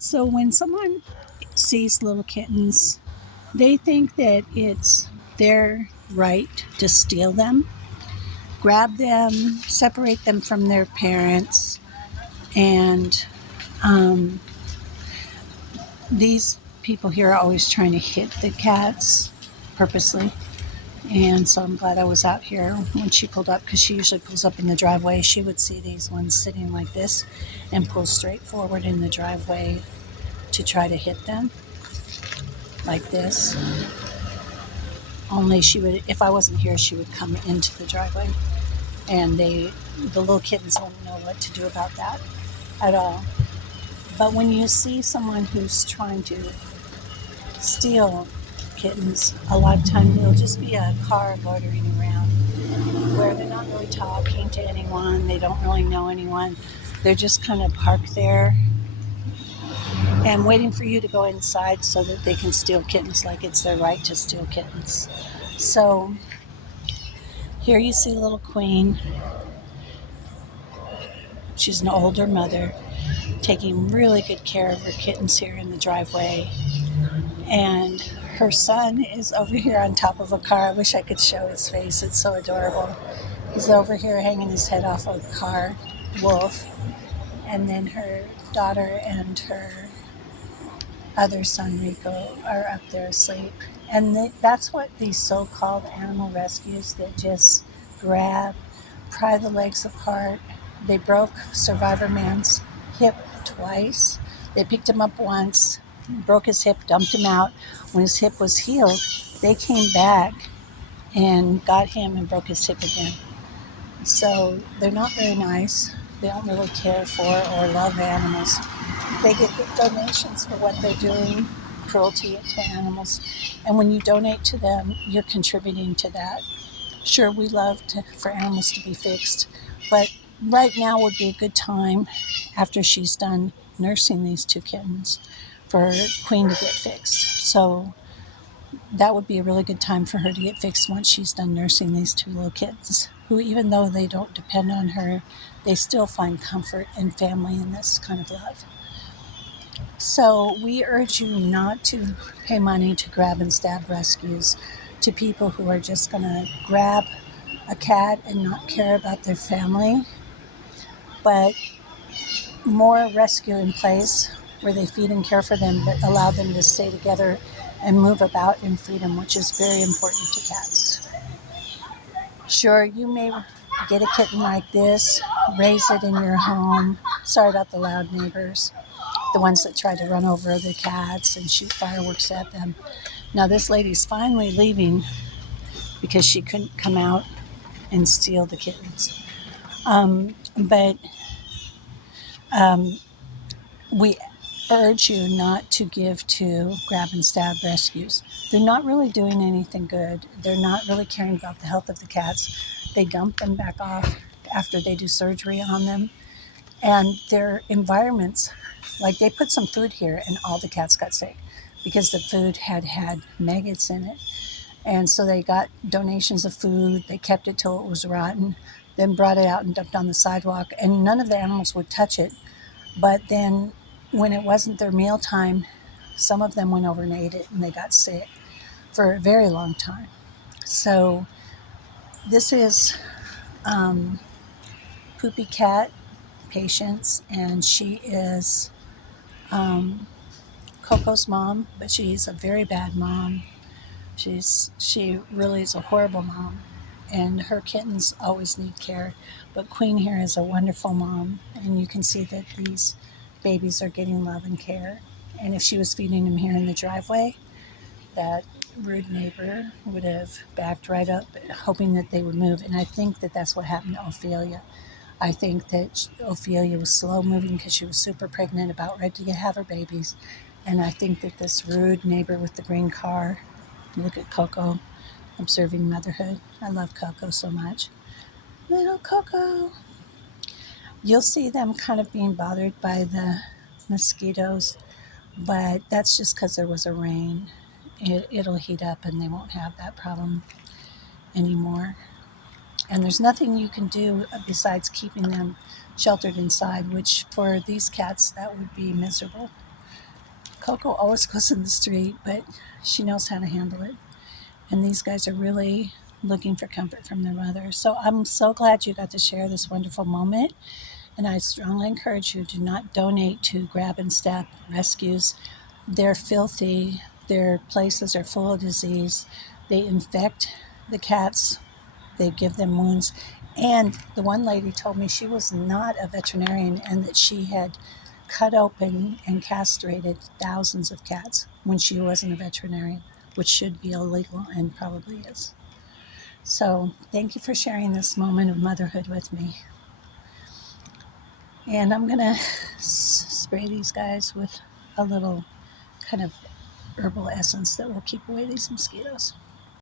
So when someone sees little kittens, they think that it's their right to steal them, grab them, separate them from their parents, and um, these people here are always trying to hit the cats purposely. And so I'm glad I was out here when she pulled up, because she usually pulls up in the driveway. She would see these ones sitting like this and pull straight forward in the driveway to try to hit them like this. Only she would, if I wasn't here, she would come into the driveway, and the little kittens wouldn't know what to do about that at all. But when you see someone who's trying to steal kittens, a lot of times it'll just be a car loitering around where they're not really talking to anyone, they don't really know anyone. They're just kind of parked there and waiting for you to go inside so that they can steal kittens, like it's their right to steal kittens. So here you see little Queen. She's an older mother taking really good care of her kittens here in the driveway. And her son is over here on top of a car. I wish I could show his face. It's so adorable. He's over here hanging his head off a car, Wolf. And then her daughter and her other son, Rico, are up there asleep. And that's what these so-called animal rescues that just grab, pry the legs apart. They broke Survivor Man's hip twice. They picked him up once, broke his hip, dumped him out. When his hip was healed, they came back and got him and broke his hip again. So they're not very nice. They don't really care for or love animals. They get donations for what they're doing, cruelty to animals. And when you donate to them, you're contributing to that. Sure, we love for animals to be fixed, but right now would be a good time, after she's done nursing these two kittens, for Queen to get fixed. So that would be a really good time for her to get fixed once she's done nursing these two little kittens, who, even though they don't depend on her, they still find comfort and family in this kind of love. So we urge you not to pay money to grab and stab rescues to people who are just going to grab a cat and not care about their family, but more rescue in place where they feed and care for them, but allow them to stay together and move about in freedom, which is very important to cats. Sure, you may get a kitten like this, raise it in your home. Sorry about the loud neighbors, the ones that try to run over the cats and shoot fireworks at them. Now this lady's finally leaving because she couldn't come out and steal the kittens. But we urge you not to give to grab and stab rescues. They're not really doing anything good. They're not really caring about the health of the cats. They dump them back off after they do surgery on them. And their environments, like they put some food here and all the cats got sick because the food had maggots in it. And so they got donations of food. They kept it till it was rotten, then brought it out and dumped on the sidewalk. And none of the animals would touch it. But then when it wasn't their meal time, some of them went over and ate it and they got sick for a very long time. So this is Poopy Cat Patience, and she is Coco's mom, but she's a very bad mom. She really is a horrible mom, and her kittens always need care. But Queen here is a wonderful mom, and you can see that these babies are getting love and care. And if she was feeding them here in the driveway, that rude neighbor would have backed right up, hoping that they would move. And I think that that's what happened to Ophelia. I think that Ophelia was slow moving because she was super pregnant, about ready to have her babies. And I think that this rude neighbor with the green car, look at Coco, observing motherhood. I love Coco so much. Little Coco. You'll see them kind of being bothered by the mosquitoes, but that's just because there was a rain. It'll heat up and they won't have that problem anymore. And there's nothing you can do besides keeping them sheltered inside, which for these cats, that would be miserable. Coco always goes in the street, but she knows how to handle it. And these guys are really looking for comfort from their mother. So I'm so glad you got to share this wonderful moment. And I strongly encourage you to not donate to grab and step rescues. They're filthy. Their places are full of disease. They infect the cats. They give them wounds. And the one lady told me she was not a veterinarian and that she had cut open and castrated thousands of cats when she wasn't a veterinarian, which should be illegal and probably is. So thank you for sharing this moment of motherhood with me. And I'm going to spray these guys with a little kind of herbal essence that will keep away these mosquitoes.